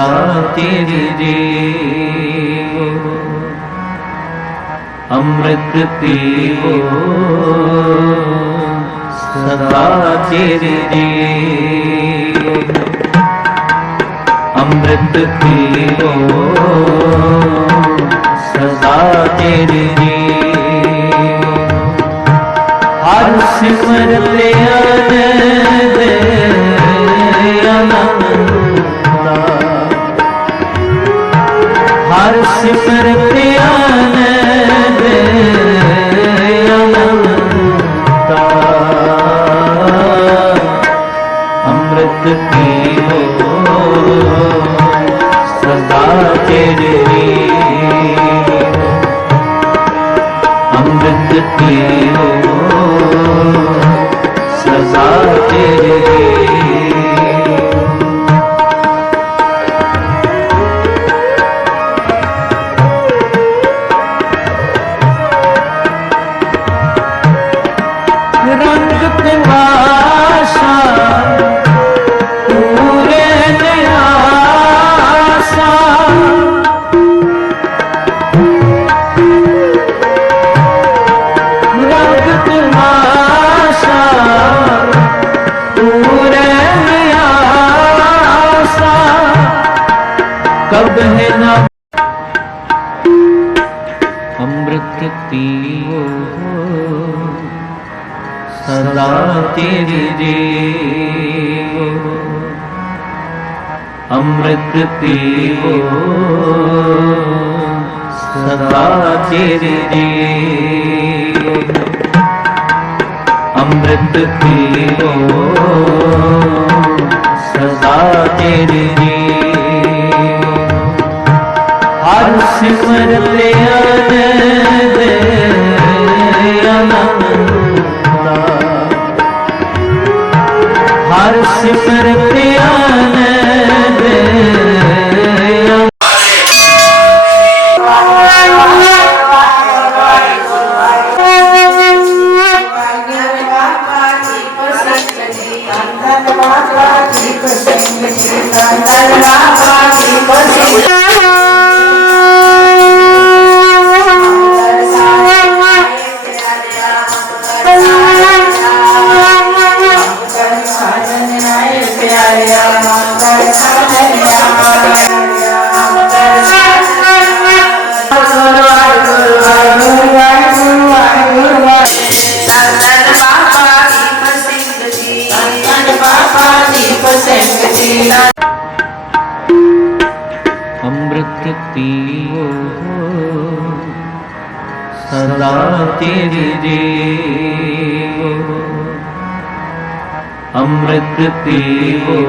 ਸਦਾ ਤੇਰੀ ਜੀਵੋ ਅੰਮ੍ਰਿਤ ਪੀਵੋ, ਸਦਾ ਤੇਰੀ ਜੀਵੋ ਅੰਮ੍ਰਿਤ ਪੀਵੋ, ਸਦਾ ਤੇਰੀ ਜੀਵੋ ਹਰ ਸਿਮਰਤ ਆਨੰਦ ਰੰਗ ਕੁਵਾਸਾ ਅੰਮ੍ਰਿਤ ਪੀਵੋ ਸਦਾ ਤੇਰੀ ਅੰਮ੍ਰਿਤ ਪੀਵੋ ਸਦਾ ਤੇਰੀ ਹਰ ਸਿਮਰਤ ਆਨੰਦ ਅਨੰਤਾ ਹਰ ਸਿਮਰਤ ਆਨੰਦ ਪੀਓ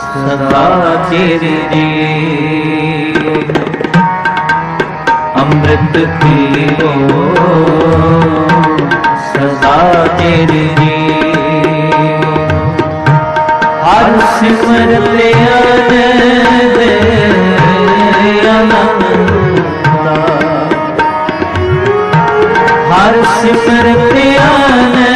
ਸਦਾ ਚਿਰ ਜੀਵੋ ਅੰਮ੍ਰਿਤ ਪੀਓ। ਸਦਾ ਤੇਰੀ ਜੀਵੋ ਹਰ ਸਿਮਰਤ ਆਨੰਦ ਹਰ ਸਿਮਰਤ ਆਨੰਦ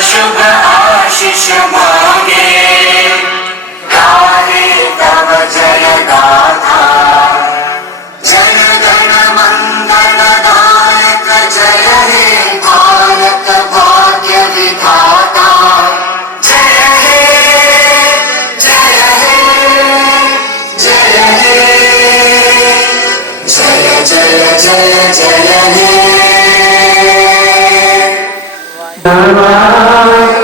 शुभ आशीष मांगे। गाहे तब जय गाथा। जन Bye.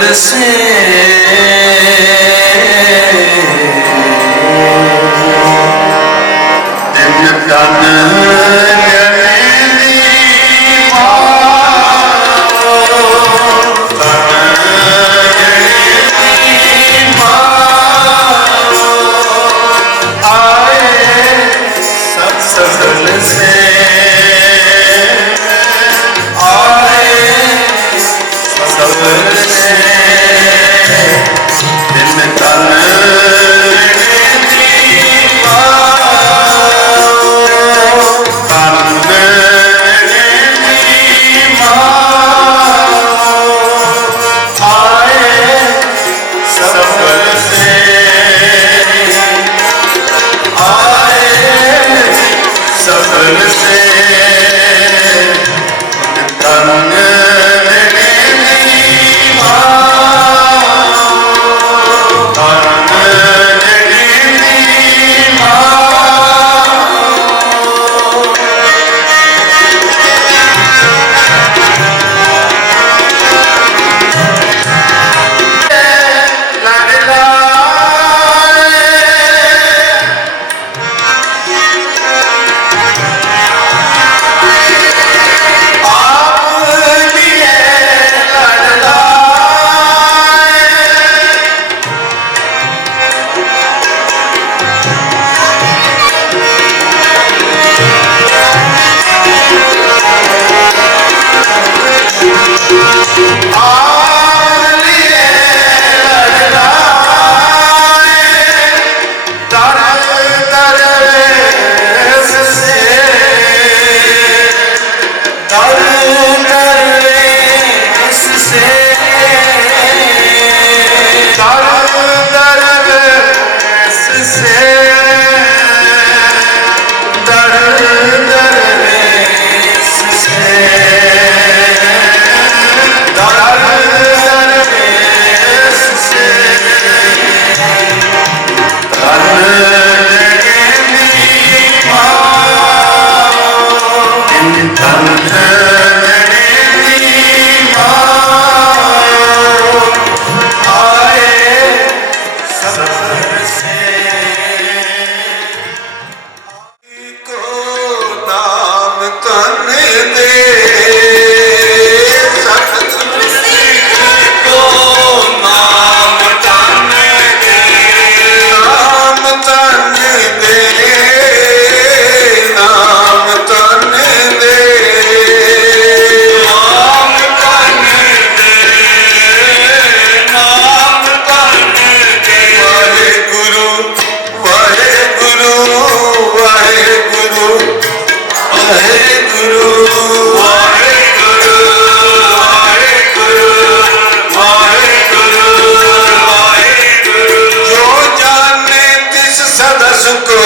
दिल Tanrı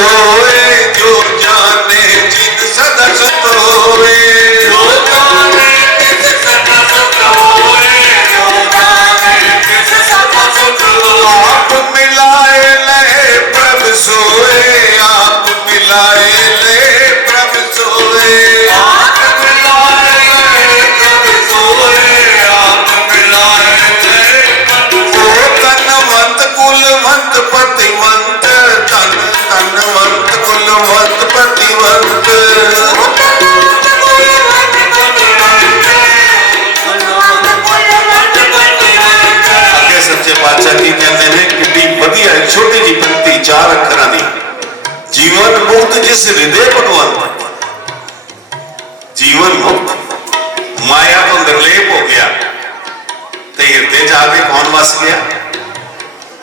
Oh ਮੁਕਤ ਜਿਸ ਹਿਰਦੇ ਭਗਵੰਤ ਜੀਵਨ ਮੁਕਤ ਮਾਇਆ ਤੋਂ ਨਿਰਲੇਪ ਹੋ ਗਿਆ ਤੇ ਹਿਰਦੇ ਚ ਆ ਕੇ ਕੌਣ ਵਸ ਗਿਆ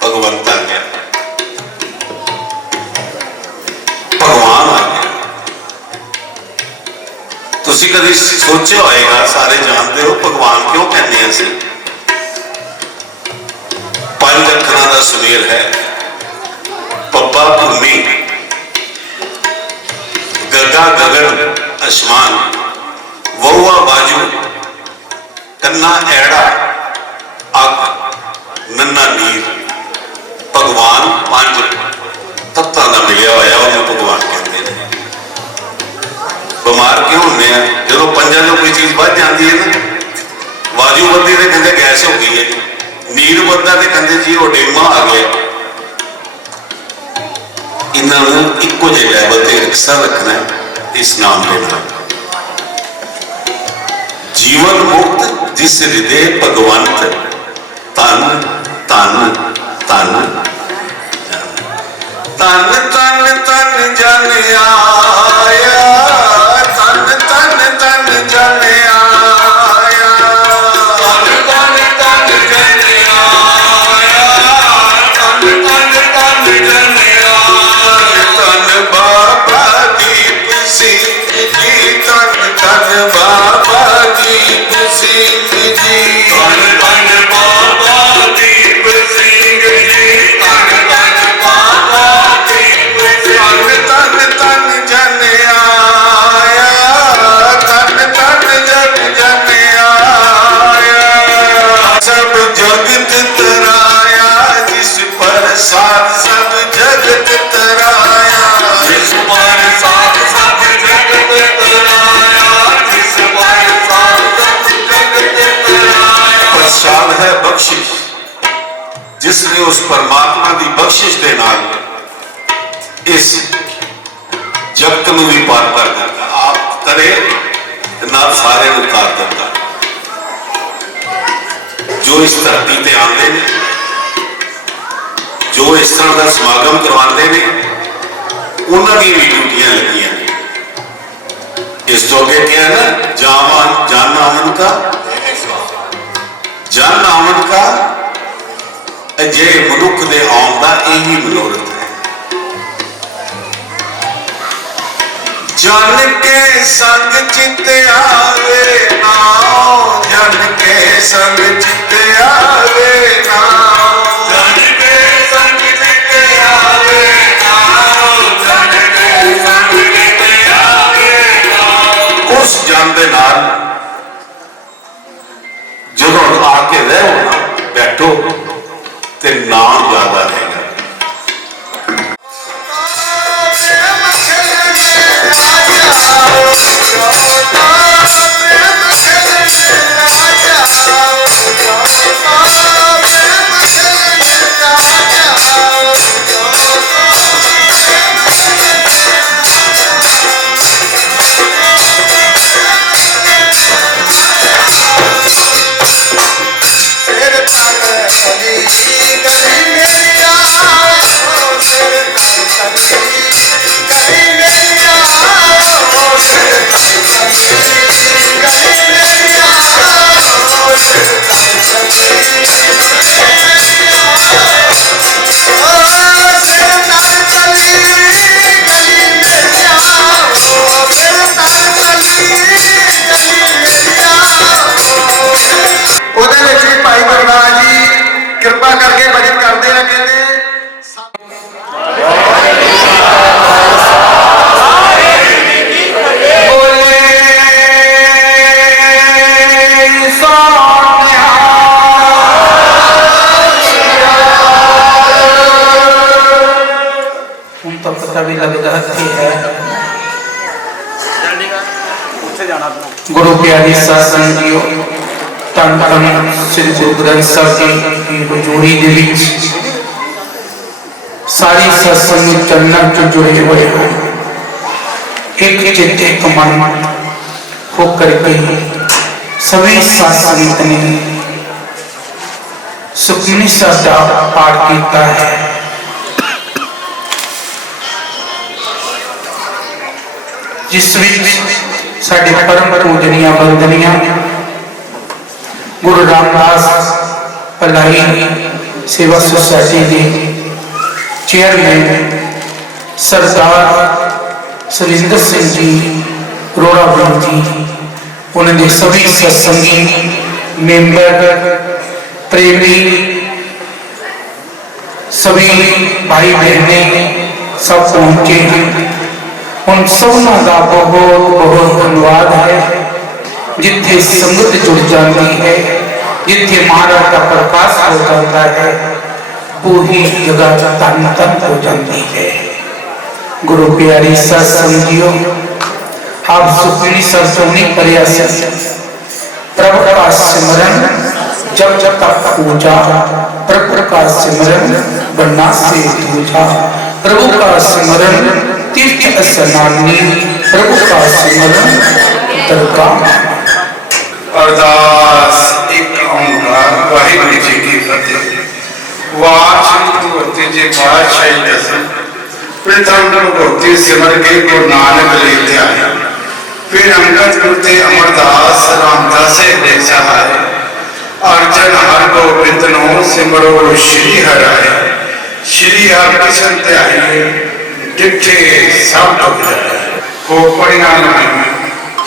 ਭਗਵੰਤ ਆ ਗਿਆ ਭਗਵਾਨ ਆ ਗਿਆ ਤੁਸੀਂ ਕਦੀ ਸੋਚਿਆ ਹੋਏਗਾ ਸਾਰੇ ਜਾਣਦੇ ਹੋ ਭਗਵਾਨ ਕਿਉਂ ਕਹਿੰਦੇ ਹਾਂ ਅਸੀਂ ਪੰਜ ਅੱਖਰਾਂ ਦਾ ਸੁਮੇਲ ਹੈ ਪੱਪਾ ਭੂਮੀ ਗਗਾ ਗਗਨ ਅਸਮਾਨ ਵਉਆ ਬਾਜੂ, ਕੰਨਾ ਐੜਾ ਅੱਗ ਨੰਨਾ ਨੀਰ। ਭਗਵਾਨ ਪੰਜ ਤੱਤਾਂ ਦਾ ਮਿਲਿਆ ਹੋਇਆ ਉਹਨੂੰ ਭਗਵਾਨ ਕਹਿੰਦੇ ਨੇ। ਬਿਮਾਰ ਕਿਉਂ ਹੁੰਦੇ ਆ? ਜਦੋਂ ਪੰਜਾਂ ਚੋਂ ਕੋਈ ਚੀਜ਼ ਵੱਧ ਜਾਂਦੀ ਹੈ ਨਾ ਵਾਜੂ ਵੱਧਦੀ ਤੇ ਕਹਿੰਦੇ ਗੈਸ ਹੋ ਗਈ ਹੈ। ਨੀਰ ਵੱਧਦਾ ਤੇ ਕਹਿੰਦੇ ਜੀ ਉਹ ਡੇਮਾ ਆ ਗਿਆ ਇਹਨਾਂ ਨੂੰ ਇੱਕੋ ਜਿਹੇ ਲੈਵਲ ਤੇ ਇਕਸਾਰ ਰੱਖਣਾ ਹੈ ਇਸ ਨਾਮ ਦੇ ਨਾਲ ਜੀਵਨ ਮੁਕਤ ਜਿਸ ਹਿਰਦੇ ਭਗਵੰਤ ਤਨ ਤਨ ਤਨ ਤਨ ਤਨ ਤਨ ਜਨ ਆਇਆ ਤਨ ਤਨ ਤਨ ਜਿਸ ਨੇ ਉਸ ਪਰਮਾਤਮਾ ਦੀ ਬਖਸ਼ਿਸ਼ ਦੇ ਨਾਲ ਇਸ ਜਗਤ ਨੂੰ ਵੀ ਪਾਰ ਕਰ ਦਿੱਤਾ। ਆਪ ਕਰੇ ਨਾਲ ਸਾਰਿਆਂ ਨੂੰ ਕਰ ਦਿੱਤਾ। ਜੋ ਇਸ ਧਰਤੀ ਤੇ ਆਉਂਦੇ ਨੇ, ਜੋ ਇਸ ਤਰ੍ਹਾਂ ਦਾ ਸਮਾਗਮ ਕਰਵਾਉਂਦੇ ਨੇ, ਉਹਨਾਂ ਦੀਆਂ ਵੀ ਡਿਊਟੀਆਂ ਲੱਗੀਆਂ ਨੇ। ਇਸ ਤੋਂ ਅੱਗੇ ਕਿਹਾ ਨਾ ਜਾਵਾਨ ਜਾਨ ਆਮਨ ਕਾ ਜਨ ਆਮਨ ਕਾ ਅਜੇ ਮਨੁੱਖ ਦੇ ਆਉਣ ਦਾ ਇਹੀ ਮਨੋਰਥ ਹੈ। ਜਨ ਕੇ ਸੰਗ ਚਿਤ ਆਵੇ ਨਾਉ ਜਨ ਕੇ ਸੰਗ ਚਿਤ ਆਵੇ ਨਾਉ ਜਨ ਕੇ ਸੰਗ ਚਿਤ ਆਵੇ ਨਾਉ ਜਨ ਕੇ ਸੰਗ ਚਿਤ ਆਵੇ ਨਾਉ ਉਸ ਜਨ ਦੇ ਨਾਲ ਜਦੋਂ ਆ ਕੇ ਰਹੋ ਨਾ ਬੈਠੋ। ਤੇ ਨਾਮ ਜ਼ਿਆਦਾ ਰਹੇਗਾ ਉਹਦੇ ਵਿੱਚ ਵੀ ਭਾਈ ਗੁਰਨਾਮ ਜੀ ਕਿਰਪਾ ਕਰਕੇ ਭਜਨ ਕਰਦੇ ਆ ਕਹਿੰਦੇ ਹੁਣ ਤਾਂ ਪਤਾ ਧੰਨ ਧੰਨ ਸ੍ਰੀ ਗੁਰੂ ਗ੍ਰੰਥ ਸਾਹਿਬ ਦੀ ਮਨਜ਼ੂਰੀ ਦੇ ਵਿੱਚ ਸਾਰੀ ਸਤਸੰਗ ਚੰਨਤ ਤੋਂ ਜੁੜੇ ਹੋਏ ਹਨ ਇੱਕ ਚਿੱਤ ਇੱਕ ਮਨ ਹੋ ਕਰਕੇ सभी संत ने सुखमनी श्रद्धा पाठ किया है जिस विच साढ़े परम पूजनिया बंदनिया गुरु रामदास भलाई सेवा सोसाइटी के चेयरमैन सरदार सुरिंदर सिंह जी, रोड़ा बल जी, उन्होंने सभी सत्संगी, मेंबर, प्रेमी, सभी भाई बहन सब पहुँचे। हैं उन सबनों का बहुत बहुत धन्यवाद है। जिथे संगत जुड़ जाती है जिथे मानव का प्रकाश हो जाता है, वो ही जगह तन तन हो जाती है। गुरु प्यारी सत समझियो, आप सुखनी सरसोनी प्रयास प्रभु का स्मरण, जब जब तक पूजा, प्रभु का स्मरण बनना से पूजा। प्रभु का स्मरण, तीर्थ स्नानी, प्रभु का स्मरण, दरगाह। ਅਰਦਾਸ, ਇੱਕ ਓੰਕਾਰ ਵਾਹਿਗੁਰੂ ਜੀ ਕੀ ਫਤਿਹ। ਵਾਹਿਗੁਰੂ ਗੁਰਤੀ ਜੀ ਪਾਤਸ਼ਾਹੀ ਦਸਮ ਪ੍ਰਥਮ ਨੂੰ ਭਗਤੀ ਸਿਮਰ ਕੇ ਗੁਰੂ ਨਾਨਕ ਲਈ ਧਿਆਇਆ ਫਿਰ ਅੰਗਦ ਗੁਰ ਤੇ ਅਮਰਦਾਸ, ਰਾਮਦਾਸ ਦੇ ਸਹਾਰੇ ਅਰਜਨ ਹਰ ਗੋਬਿੰਦ ਨੂੰ ਸਿਮਰੋ ਸ਼੍ਰੀ ਹਰਾਏ ਸ਼੍ਰੀ ਹਰਿ ਕ੍ਰਿਸ਼ਨ ਧਿਆਈਏ ਜਿੱਥੇ ਸਭ ਡੁੱਬ ਜਾਏ। ਖੋਪੜੀਆਂ ਨੂੰ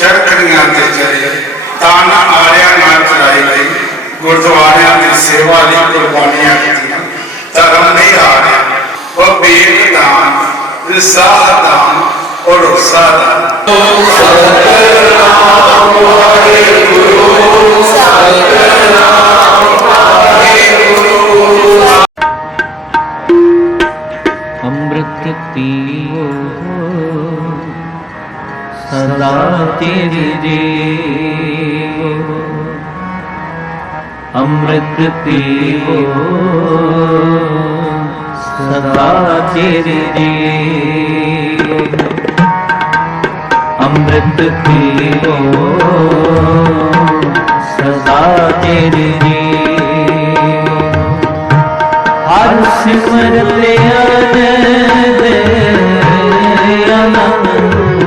ਚਰਖੜੀਆਂ ਤੇ ਚਲੇ। ਤਨ ਆਰਿਆ ਨਾਲ ਚਲਾਈ ਗਈ ਗੁਰਦੁਆਰਿਆਂ ਦੀ ਸੇਵਾ ਲਈ ਕੁਰਬਾਨੀਆਂ ਕੀਤੀਆਂ ਧਰਮ ਨਹੀਂ ਹਾਰਿਆ ਉਹ ਬੇਗ ਦਾਨ ਵਿਸਾਹ ਦਾਨ ਔਰ ਉਸਾਹ ਦਾਨ ਅੰਮ੍ਰਿਤ ਪੀਓ ਸਦਾ ਤੇਰੇ ਜੀਵੋ ਅੰਮ੍ਰਿਤ ਪੀਵੋ ਸਦਾ ਚਿਰ ਜੀਓ। ਅੰਮ੍ਰਿਤ ਪੀਵੋ ਸਦਾ ਚਿਰ ਜੀਓ। ਹਰ ਸਿਮਰ ਲਿਆ ਦੇ ਅਨੰਦ